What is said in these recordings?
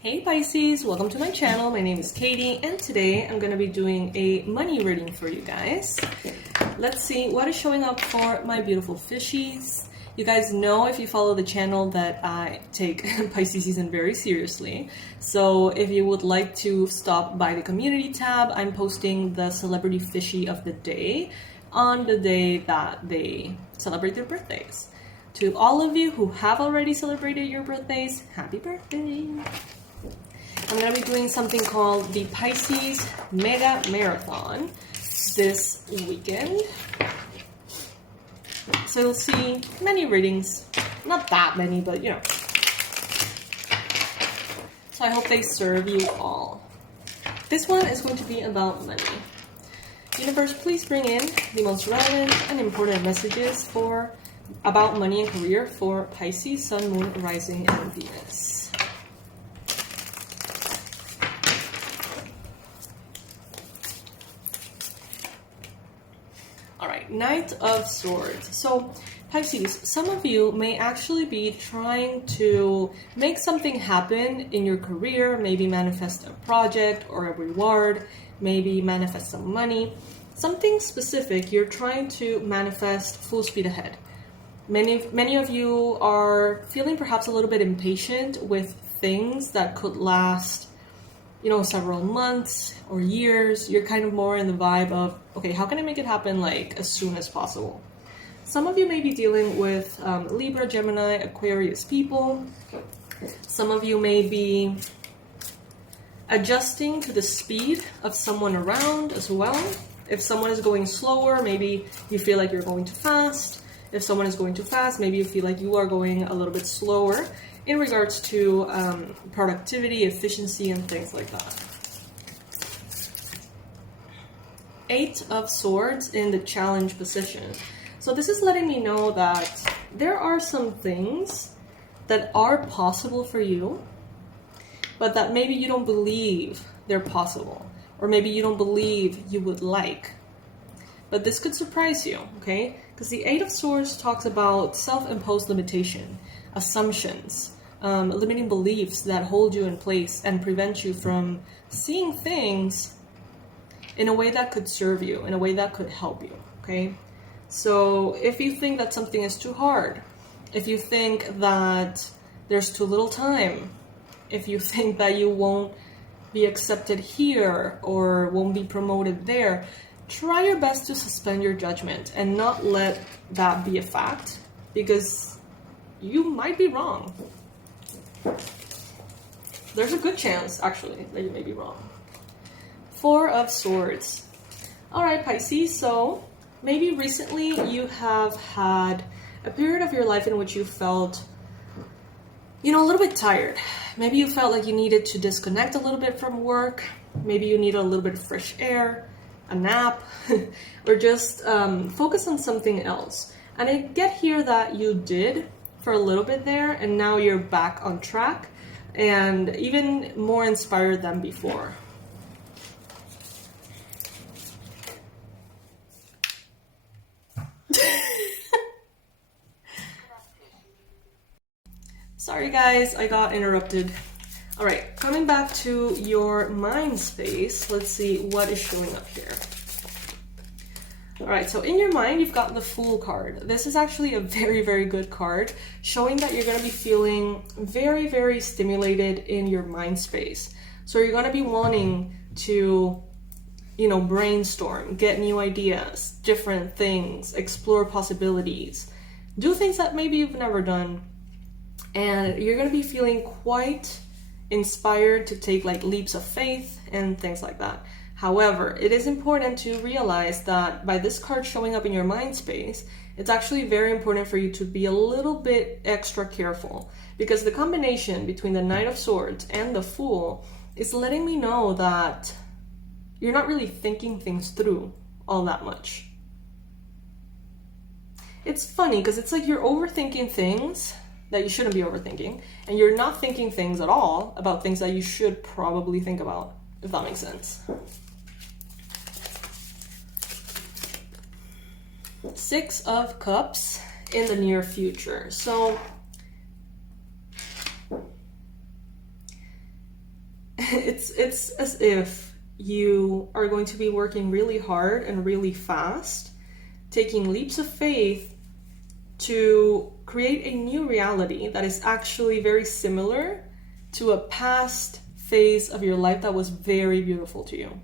Hey Pisces, welcome to my channel. My name is Katie and today I'm going to be doing a money reading for you guys. Let's see what is showing up for my beautiful fishies. You guys know, if you follow the channel, that I take Pisces season very seriously. So if you would like to stop by the community tab, I'm posting the celebrity fishy of the day on the day that they celebrate their birthdays. To all of you who have already celebrated your birthdays, happy birthday! I'm going to be doing something called the Pisces Mega Marathon this weekend. So you'll see many readings. Not that many, but you know. So I hope they serve you all. This one is going to be about money. Universe, please bring in the most relevant and important messages about money and career for Pisces, Sun, Moon, Rising, and Venus. Alright, Knight of Swords. So, Pisces, some of you may actually be trying to make something happen in your career, maybe manifest a project or a reward, maybe manifest some money. Something specific you're trying to manifest full speed ahead. Many of you are feeling perhaps a little bit impatient with things that could last, several months or years. You're kind of more in the vibe of, okay, how can I make it happen like as soon as possible? Some of you may be dealing with Libra, Gemini, Aquarius people. Some of you may be adjusting to the speed of someone around as well. If someone is going slower, maybe you feel like you're going too fast. If someone is going too fast, maybe you feel like you are going a little bit slower in regards to productivity, efficiency, and things like that. Eight of Swords in the challenge position. So this is letting me know that there are some things that are possible for you, but that maybe you don't believe they're possible, or maybe you don't believe you would like. But this could surprise you, okay? Because the Eight of Swords talks about self-imposed limitation, assumptions, limiting beliefs that hold you in place and prevent you from seeing things in a way that could serve you, in a way that could help you, okay? So if you think that something is too hard, if you think that there's too little time, if you think that you won't be accepted here or won't be promoted there, try your best to suspend your judgment and not let that be a fact, because you might be wrong. There's a good chance, actually, that you may be wrong. Four of Swords. Alright, Pisces, so maybe recently you have had a period of your life in which you felt, a little bit tired. Maybe you felt like you needed to disconnect a little bit from work. Maybe you needed a little bit of fresh air, a nap, or just focus on something else. And I get here that you did for a little bit there, and now you're back on track and even more inspired than before. Sorry guys, I got interrupted. Alright, coming back to your mind space, let's see what is showing up here. Alright, so in your mind, you've got the Fool card. This is actually a very, very good card, showing that you're going to be feeling very, very stimulated in your mind space. So you're going to be wanting to, brainstorm, get new ideas, different things, explore possibilities, do things that maybe you've never done. And you're going to be feeling quite inspired to take like leaps of faith and things like that. However, it is important to realize that by this card showing up in your mind space, it's actually very important for you to be a little bit extra careful, because the combination between the Knight of Swords and the Fool is letting me know that you're not really thinking things through all that much. It's funny because it's like you're overthinking things that you shouldn't be overthinking, and you're not thinking things at all about things that you should probably think about, if that makes sense. Six of Cups in the near future. So it's as if you are going to be working really hard and really fast, taking leaps of faith to create a new reality that is actually very similar to a past phase of your life that was very beautiful to you.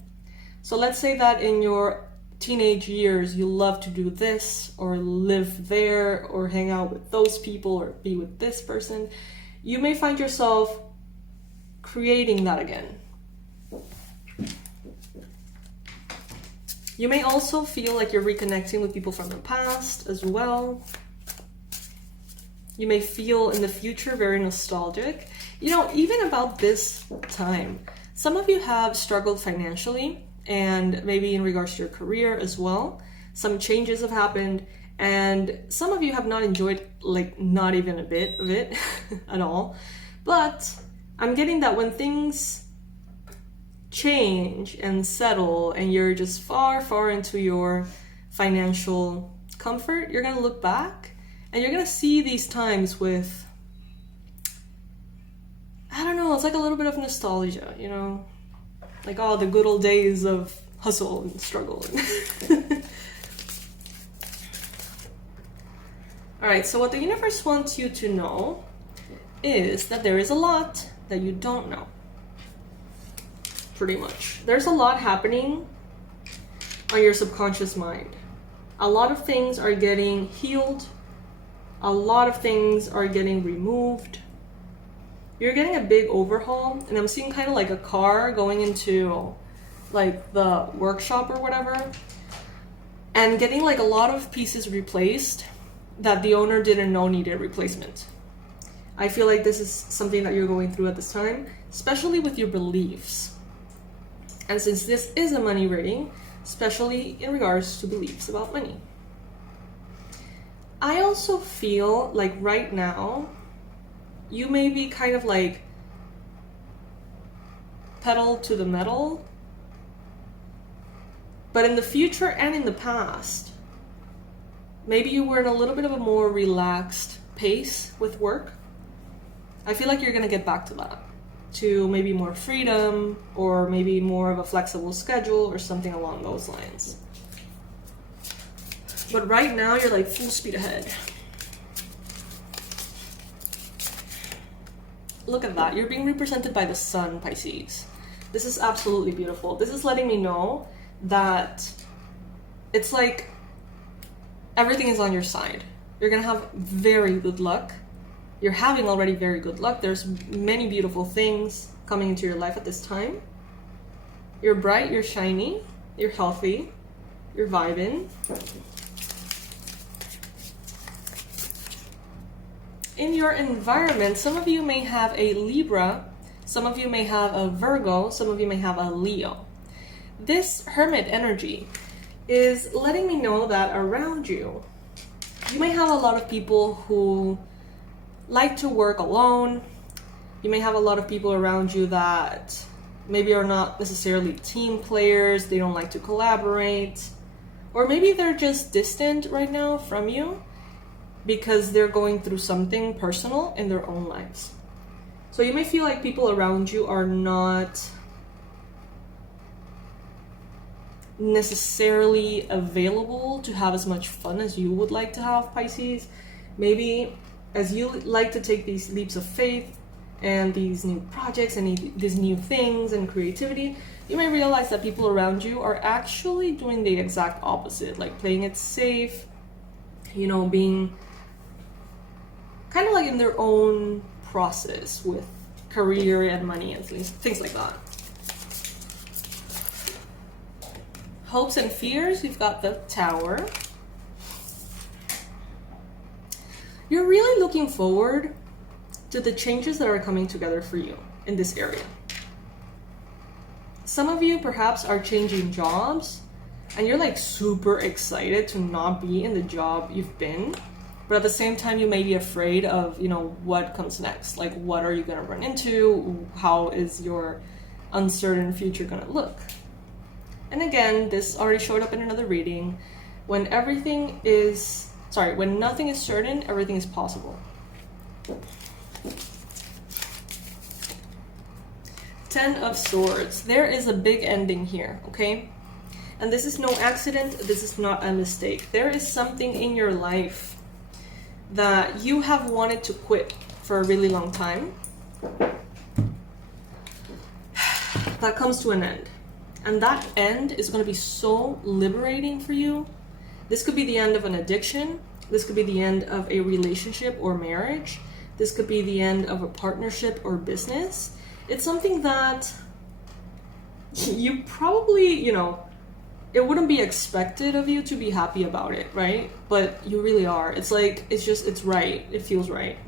So let's say that in your teenage years, you love to do this or live there or hang out with those people or be with this person. You may find yourself creating that again. You may also feel like you're reconnecting with people from the past as well. You may feel in the future very nostalgic. You know, even about this time, some of you have struggled financially, and maybe in regards to your career as well. Some changes have happened, and some of you have not enjoyed, like, not even a bit of it at all. But I'm getting that when things change and settle and you're just far, far into your financial comfort, you're gonna look back and you're gonna see these times with, I don't know, it's like a little bit of nostalgia, you know? Like, oh, the good old days of hustle and struggle. All right, so what the universe wants you to know is that there is a lot that you don't know. Pretty much. There's a lot happening on your subconscious mind. A lot of things are getting healed. A lot of things are getting removed. You're getting a big overhaul, and I'm seeing kind of like a car going into like the workshop or whatever, and getting like a lot of pieces replaced that the owner didn't know needed replacement. I feel like this is something that you're going through at this time, especially with your beliefs. And since this is a money reading, especially in regards to beliefs about money. I also feel like right now, you may be kind of like pedal to the metal, but in the future and in the past, maybe you were in a little bit of a more relaxed pace with work. I feel like you're gonna get back to that, to maybe more freedom or maybe more of a flexible schedule or something along those lines. But right now you're like full speed ahead. Look at that, you're being represented by the sun, Pisces. This is absolutely beautiful. This is letting me know that it's like everything is on your side. You're gonna have very good luck. You're having already very good luck. There's many beautiful things coming into your life at this time. You're bright, you're shiny, you're healthy, you're vibing. In your environment, some of you may have a Libra, some of you may have a Virgo, some of you may have a Leo. This Hermit energy is letting me know that around you, you may have a lot of people who like to work alone. You may have a lot of people around you that maybe are not necessarily team players, they don't like to collaborate, or maybe they're just distant right now from you because they're going through something personal in their own lives. So you may feel like people around you are not necessarily available to have as much fun as you would like to have, Pisces. Maybe as you like to take these leaps of faith and these new projects and these new things and creativity, you may realize that people around you are actually doing the exact opposite, like playing it safe, you know, being kind of like in their own process with career and money and things like that. Hopes and fears, you've got the Tower. You're really looking forward to the changes that are coming together for you in this area. Some of you perhaps are changing jobs and you're like super excited to not be in the job you've been, but at the same time you may be afraid of, you know, what comes next. Like, what are you going to run into? How is your uncertain future going to look? And again, this already showed up in another reading. When nothing is certain, everything is possible. Ten of Swords. There is a big ending here, okay? And this is no accident. This is not a mistake. There is something in your life that you have wanted to quit for a really long time that comes to an end. And that end is going to be so liberating for you. This could be the end of an addiction. This could be the end of a relationship or marriage. This could be the end of a partnership or business. It's something that you probably, you know, it wouldn't be expected of you to be happy about it, right? But you really are. It's like, it's right. It feels right.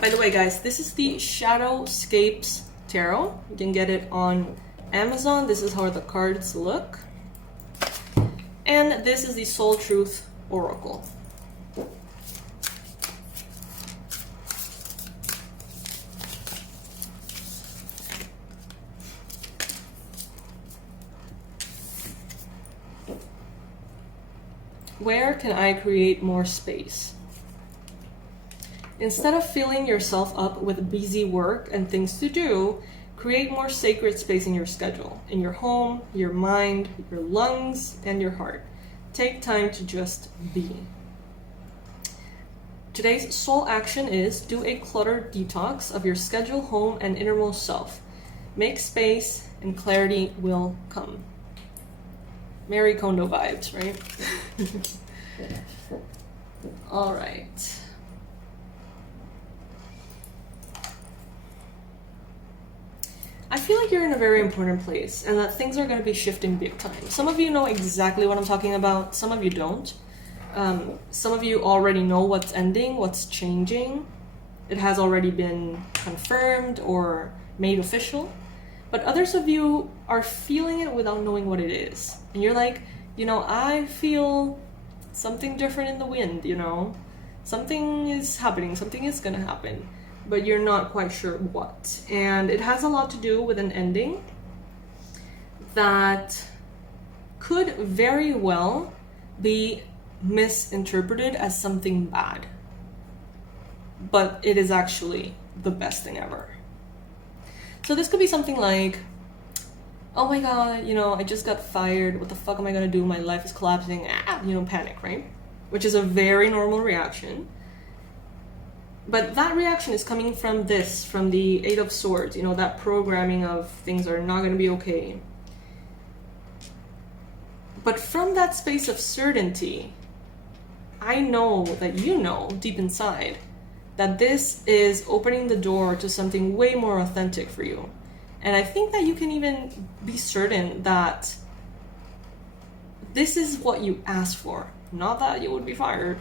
By the way, guys, this is the Shadowscapes Tarot. You can get it on Amazon. This is how the cards look. And this is the Soul Truth Oracle. Where can I create more space? Instead of filling yourself up with busy work and things to do, create more sacred space in your schedule, in your home, your mind, your lungs, and your heart. Take time to just be. Today's soul action is do a clutter detox of your schedule, home, and innermost self. Make space and clarity will come. Marie Kondo vibes, right? All right. I feel like you're in a very important place and that things are going to be shifting big time. Some of you know exactly what I'm talking about. Some of you don't. Some of you already know what's ending, what's changing. It has already been confirmed or made official. But others of you are feeling it without knowing what it is. And you're like, you know, I feel something different in the wind, you know? Something is happening, something is gonna happen. But you're not quite sure what. And it has a lot to do with an ending that could very well be misinterpreted as something bad. But it is actually the best thing ever. So this could be something like, oh my god, you know, I just got fired. What the fuck am I gonna do? My life is collapsing. You know, panic, right? Which is a very normal reaction. But that reaction is coming from this, from the Eight of Swords, you know, that programming of things are not going to be okay. But from that space of certainty, I know that you know deep inside that this is opening the door to something way more authentic for you. And I think that you can even be certain that this is what you asked for. Not that you would be fired,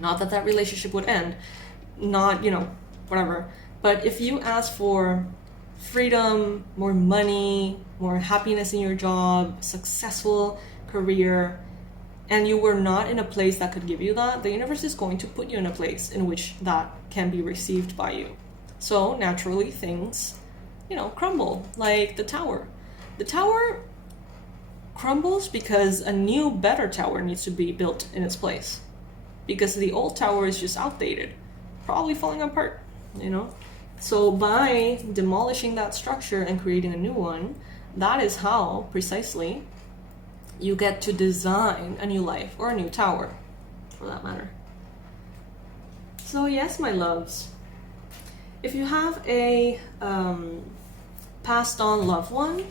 not that that relationship would end, not, you know, whatever. But if you ask for freedom, more money, more happiness in your job, successful career, and you were not in a place that could give you that, the universe is going to put you in a place in which that can be received by you. So naturally things, you know, crumble, like the tower. The tower crumbles because a new, better tower needs to be built in its place. Because the old tower is just outdated, probably falling apart, you know? So by demolishing that structure and creating a new one, that is how, precisely, you get to design a new life, or a new tower, for that matter. So yes, my loves, if you have a passed on loved one,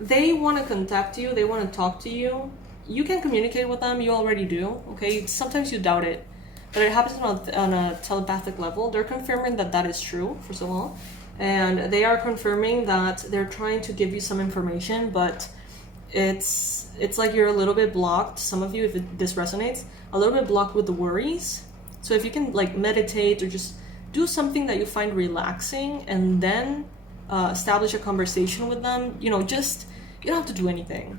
they want to contact you, they want to talk to you, you can communicate with them, you already do, okay? Sometimes you doubt it, but it happens on a telepathic level. They're confirming that that is true, first of all, and they are confirming that they're trying to give you some information, but it's like you're a little bit blocked, some of you, if this resonates, a little bit blocked with the worries. So if you can like meditate or just do something that you find relaxing and then establish a conversation with them, you know, just, you don't have to do anything.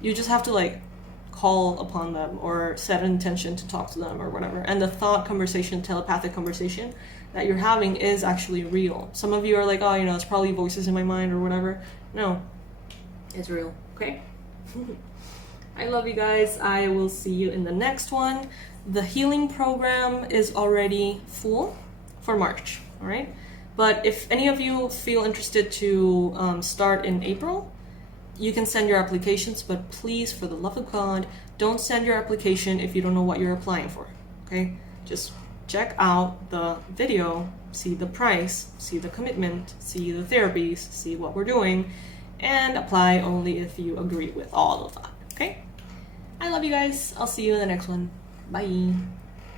You just have to like call upon them or set an intention to talk to them or whatever. And the thought conversation, telepathic conversation that you're having is actually real. Some of you are like, oh, you know, it's probably voices in my mind or whatever. No, it's real, okay? I love you guys. I will see you in the next one. The healing program is already full for March, all right? But if any of you feel interested to start in April, you can send your applications, but please, for the love of God, don't send your application if you don't know what you're applying for, okay? Just check out the video, see the price, see the commitment, see the therapies, see what we're doing, and apply only if you agree with all of that, okay? I love you guys. I'll see you in the next one. Bye.